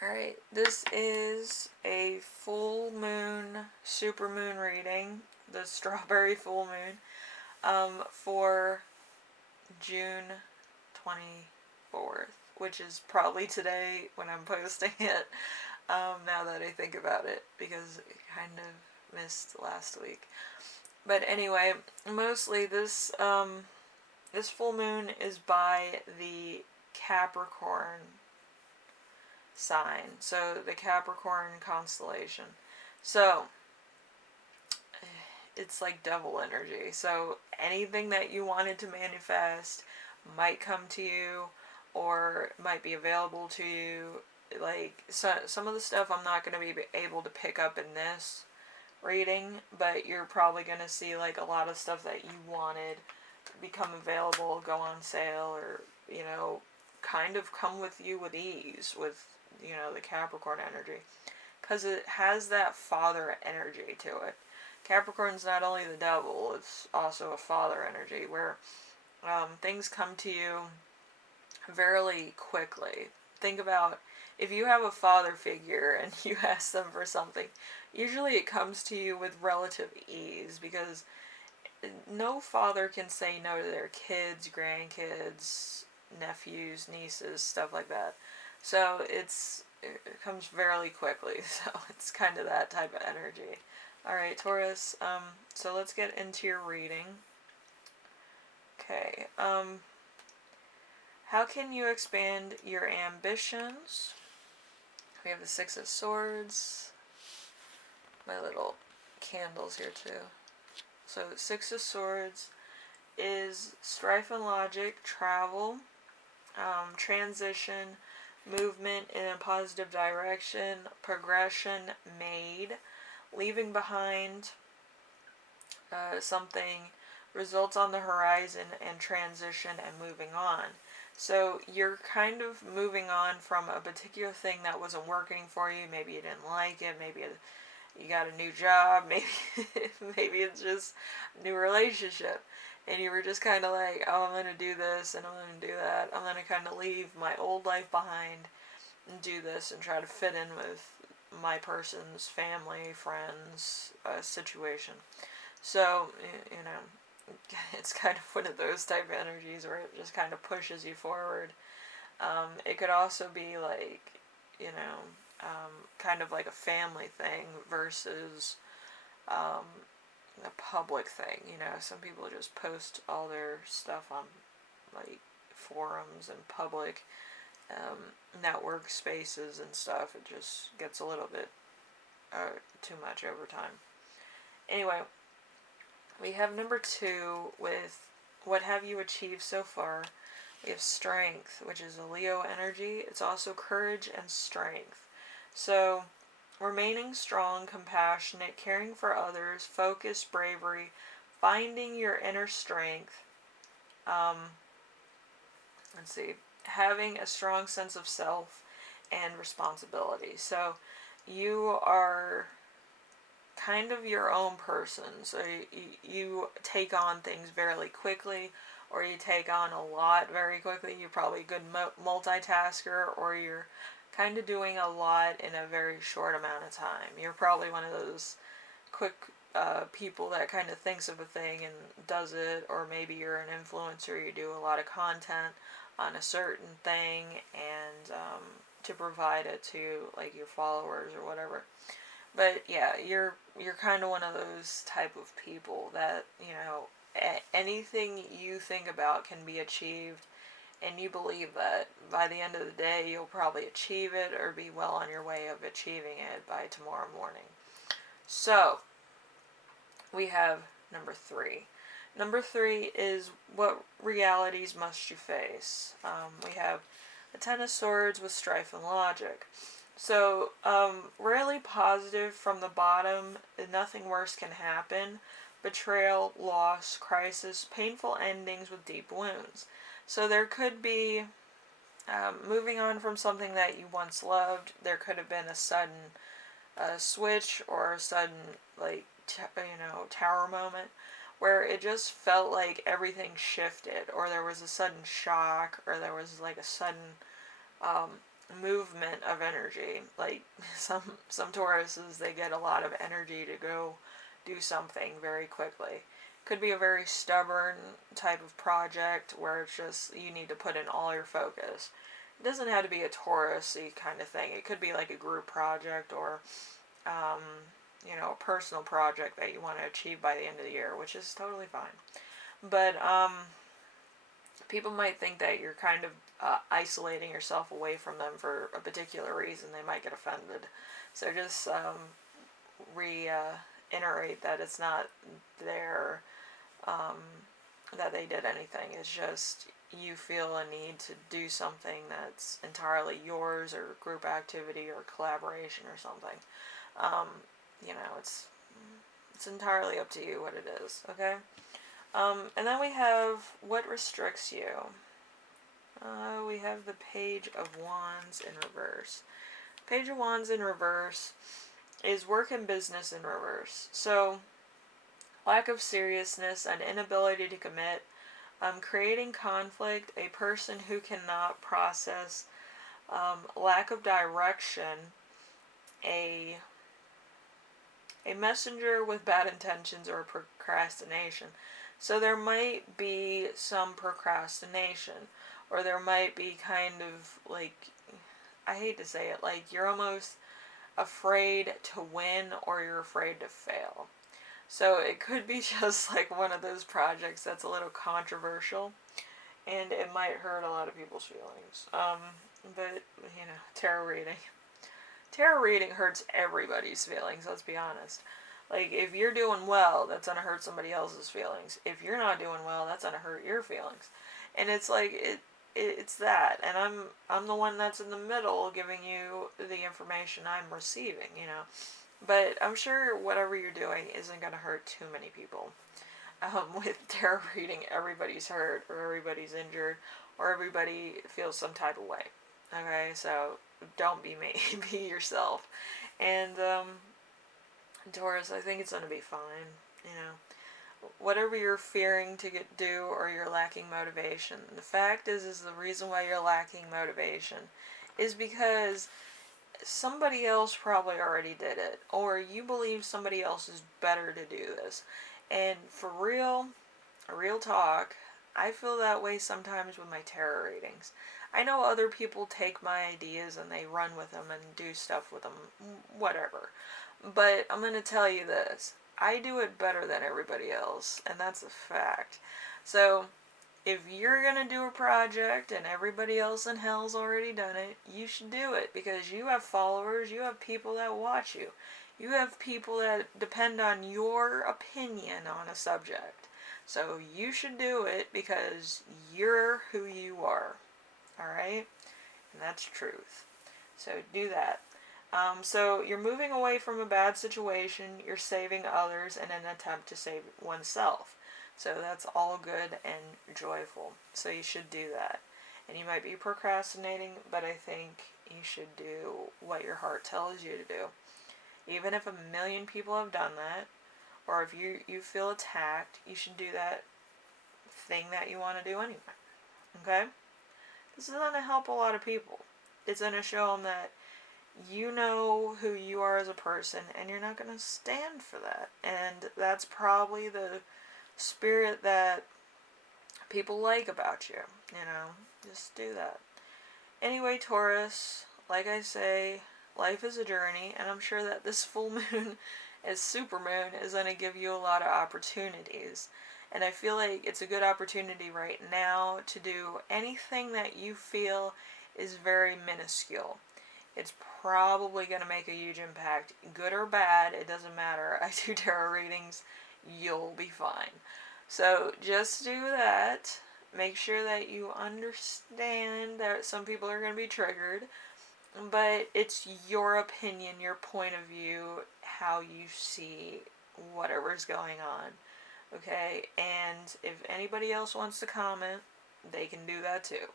Alright, this is a full moon, super moon reading, the strawberry full moon, for June 24th, which is probably today when I'm posting it, now that I think about it, because I kind of missed last week. But anyway, mostly this full moon is by the Capricorn sign, so the Capricorn constellation. So it's like double energy. So anything that you wanted to manifest might come to you or might be available to you. Like, so some of the stuff I'm not going to be able to pick up in this reading, but you're probably going to see like a lot of stuff that you wanted become available, go on sale, or kind of come with you with ease with the Capricorn energy, because it has that father energy to it. Capricorn's not only the devil, it's also a father energy where things come to you very quickly. Think about if you have a father figure and you ask them for something, usually it comes to you with relative ease, because no father can say no to their kids, grandkids, nephews, nieces, stuff like that. So it comes fairly quickly. So it's kind of that type of energy. Alright, Taurus, so let's get into your reading. Okay, how can you expand your ambitions? We have the Six of Swords. My little candles here too. So Six of Swords is strife and logic, travel, transition, movement in a positive direction, progression made, leaving behind something, results on the horizon, and transition and moving on. So you're kind of moving on from a particular thing that wasn't working for you. Maybe you didn't like it. Maybe you got a new job. Maybe maybe it's just a new relationship. And you were just kind of like, oh, I'm going to do this and I'm going to do that. I'm going to kind of leave my old life behind and do this and try to fit in with my person's family, friends, situation. So, it's kind of one of those type of energies where it just kind of pushes you forward. It could also be like, kind of like a family thing versus a public thing. Some people just post all their stuff on like forums and public network spaces and stuff. It just gets a little bit too much over time. Anyway, we have number 2 with what have you achieved so far. We have strength, which is a Leo energy. It's also courage and strength. So remaining strong, compassionate, caring for others, focus, bravery, finding your inner strength. Let's see, having a strong sense of self and responsibility. So you are kind of your own person. So you take on things very quickly, or you take on a lot very quickly. You're probably a good multitasker, or you're kind of doing a lot in a very short amount of time. You're probably one of those quick people that kind of thinks of a thing and does it, or maybe you're an influencer, you do a lot of content on a certain thing and to provide it to like your followers or whatever. But yeah, you're kind of one of those type of people that, anything you think about can be achieved, and you believe that by the end of the day you'll probably achieve it or be well on your way of achieving it by tomorrow morning. So we have number 3. Number 3 is what realities must you face. We have the Ten of Swords with strife and logic. So, really positive from the bottom. Nothing worse can happen. Betrayal, loss, crisis, painful endings with deep wounds. So there could be moving on from something that you once loved. There could have been a sudden switch or a sudden tower moment where it just felt like everything shifted, or there was a sudden shock, or there was like a sudden movement of energy. Like some Tauruses, they get a lot of energy to go do something very quickly. Could be a very stubborn type of project where it's just you need to put in all your focus. It doesn't have to be a Taurus-y kind of thing. It could be like a group project or um, a personal project that you want to achieve by the end of the year, which is totally fine. But people might think that you're kind of isolating yourself away from them for a particular reason. They might get offended. So just reiterate that it's not their that they did anything. It's just you feel a need to do something that's entirely yours, or group activity, or collaboration, or something. Um, it's entirely up to you what it is. Okay. And then we have what restricts you. We have the Page of Wands in reverse. Page of Wands in reverse is work and business in reverse. So, lack of seriousness, an inability to commit, creating conflict, a person who cannot process, lack of direction, a messenger with bad intentions, or procrastination. So there might be some procrastination, or there might be kind of like, I hate to say it, like you're almost afraid to win or you're afraid to fail. So it could be just like one of those projects that's a little controversial, and it might hurt a lot of people's feelings. But, tarot reading. Tarot reading hurts everybody's feelings, let's be honest. Like, if you're doing well, that's going to hurt somebody else's feelings. If you're not doing well, that's going to hurt your feelings. And it's like, it's that. And I'm the one that's in the middle giving you the information I'm receiving, But I'm sure whatever you're doing isn't going to hurt too many people. With tarot reading, everybody's hurt, or everybody's injured, or everybody feels some type of way. Okay, so don't be me. Be yourself. And, Taurus, I think it's going to be fine. Whatever you're fearing to do, or you're lacking motivation. The fact is the reason why you're lacking motivation is because somebody else probably already did it, or you believe somebody else is better to do this. And for real talk, I feel that way sometimes with my tarot readings. I know other people take my ideas and they run with them and do stuff with them, whatever. But I'm going to tell you this. I do it better than everybody else, and that's a fact. So, if you're going to do a project and everybody else in hell's already done it, you should do it, because you have followers, you have people that watch you. You have people that depend on your opinion on a subject. So you should do it because you're who you are. Alright? And that's truth. So do that. So you're moving away from a bad situation, you're saving others in an attempt to save oneself. So that's all good and joyful. So you should do that. And you might be procrastinating, but I think you should do what your heart tells you to do. Even if 1,000,000 people have done that, or if you feel attacked, you should do that thing that you want to do anyway. Okay? This is going to help a lot of people. It's going to show them that you know who you are as a person, and you're not going to stand for that. And that's probably the spirit that people like about you. Just do that. Anyway, Taurus, like I say, life is a journey, and I'm sure that this full moon as supermoon is going to give you a lot of opportunities. And I feel like it's a good opportunity right now to do anything that you feel is very minuscule. It's probably going to make a huge impact. Good or bad, it doesn't matter. I do tarot readings. You'll be fine. So just do that. Make sure that you understand that some people are going to be triggered. But it's your opinion, your point of view, how you see whatever's going on. Okay? And if anybody else wants to comment, they can do that too.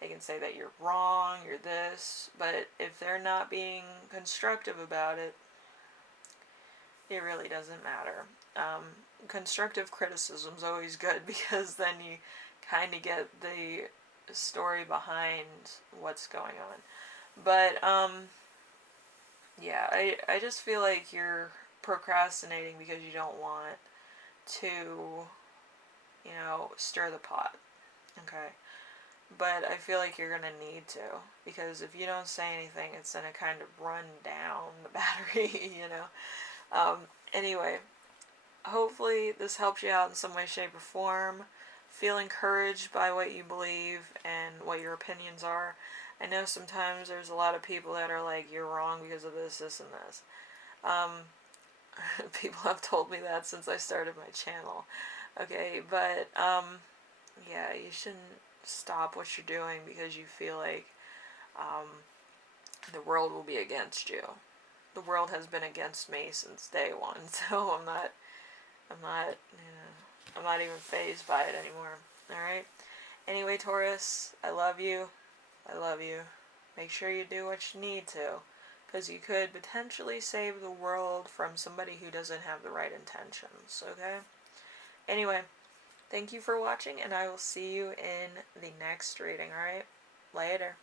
They can say that you're wrong, you're this, but if they're not being constructive about it, it really doesn't matter. Constructive criticism is always good, because then you kind of get the story behind what's going on. But, yeah, I just feel like you're procrastinating because you don't want to, stir the pot. Okay? But I feel like you're going to need to. Because if you don't say anything, it's going to kind of run down the battery, Um, anyway, hopefully this helps you out in some way, shape, or form. Feel encouraged by what you believe and what your opinions are. I know sometimes there's a lot of people that are like, you're wrong because of this, this, and this. Um, people have told me that since I started my channel. Okay, but yeah, you shouldn't stop what you're doing because you feel like um, the world will be against you. The world has been against me since day one, so I'm not even phased by it anymore. Alright? Anyway, Taurus, I love you. I love you. Make sure you do what you need to, because you could potentially save the world from somebody who doesn't have the right intentions, okay? Anyway, thank you for watching, and I will see you in the next reading, alright? Later.